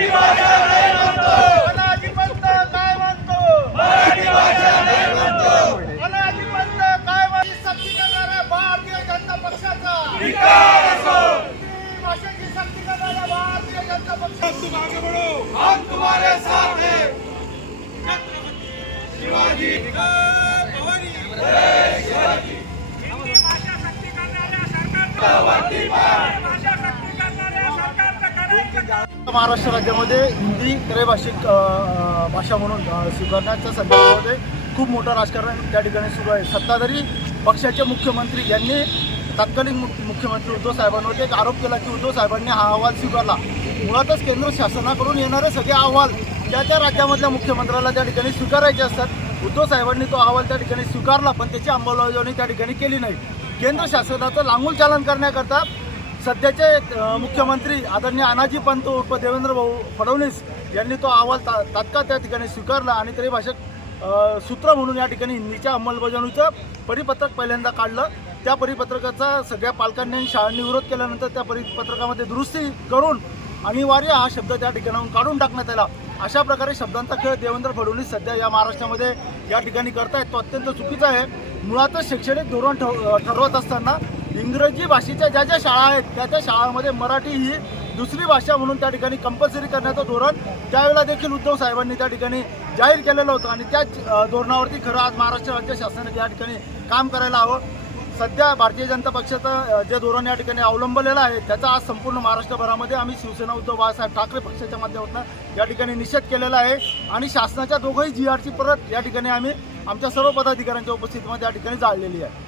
मराठी भाषा नाही म्हणतो, अनाधिपंत काय म्हणतो, मराठी भाषा नाही म्हणतो, अनाधिपंत काय म्हणतो, सक्ती करणाऱ्या भारतीय जनता पक्षाचा धिक्कार असो, हिंदी भाषेची सक्ती करणाऱ्या भारतीय जनता पक्षाचा तुम आगे बढ़ो, हम तुम्हारे साथ हैं, शिवाजी भवानी जय शिवाजी, हिंदी भाषा सक्ती करणाऱ्या सरकारचा वरती पाय, भाषा सक्ती करणाऱ्या सरकारचं करायचं काम. महाराष्ट्र राज्यामध्ये हिंदी त्रैभाषिक भाषा म्हणून स्वीकारण्याच्या संदर्भामध्ये खूप मोठं राजकारण त्या ठिकाणी सुरू आहे. सत्ताधारी पक्षाचे मुख्यमंत्री यांनी तत्कालीन मुख्यमंत्री उद्धव साहेबांवर एक आरोप केला की उद्धव साहेबांनी हा अहवाल स्वीकारला. मुळातच केंद्र शासनाकडून येणारे सगळे अहवाल त्या राज्यामधल्या मुख्यमंत्र्याला त्या ठिकाणी स्वीकारायचे असतात. उद्धव साहेबांनी तो अहवाल त्या ठिकाणी स्वीकारला, पण त्याची अंमलबजावणी त्या ठिकाणी केली नाही. केंद्र शासनाचं लांगुलचालन करण्याकरता सध्याचे मुख्यमंत्री आदरणीय अनाजी पंत उर्फ देवेंद्र भाऊ फडणवीस यांनी तो अहवाल तात्काळ त्या ठिकाणी स्वीकारला आणि त्रैभाषिक सूत्र म्हणून या ठिकाणी हिंदीच्या अंमलबजावणीचं परिपत्रक पहिल्यांदा काढलं. त्या परिपत्रकाचा सगळ्या पालकांनी आणि शाळांनी विरोध केल्यानंतर त्या परिपत्रकामध्ये दुरुस्ती करून अनिवार्य हा शब्द त्या ठिकाणाहून काढून टाकण्यात आला. अशा प्रकारे शब्दांचा खेळ देवेंद्र फडणवीस सध्या या महाराष्ट्रामध्ये या ठिकाणी करतायत. तो अत्यंत चुकीचा आहे. मुळातच शैक्षणिक धोरण ठरवत असताना इंग्रजी भाषेच्या ज्या ज्या शाळा आहेत त्या शाळांमध्ये मराठी ही दुसरी भाषा म्हणून त्या ठिकाणी कंपल्सरी करण्याचं धोरण त्यावेळेला देखील उद्धव साहेबांनी त्या ठिकाणी जाहीर केलेलं होतं आणि त्याच धोरणावरती खरं आज महाराष्ट्र राज्य शासनाने या ठिकाणी काम करायला हवं. सध्या भारतीय जनता पक्षाचं जे धोरण या ठिकाणी अवलंबलेलं आहे त्याचा आज संपूर्ण महाराष्ट्रभरामध्ये आम्ही शिवसेना उद्धव बाळासाहेब ठाकरे पक्षाच्या माध्यमातून या ठिकाणी निषेध केलेला आहे आणि शासनाच्या दोघंही GRची परत या ठिकाणी आम्ही आमच्या सर्व पदाधिकाऱ्यांच्या उपस्थितीमध्ये या ठिकाणी जाळलेली आहे.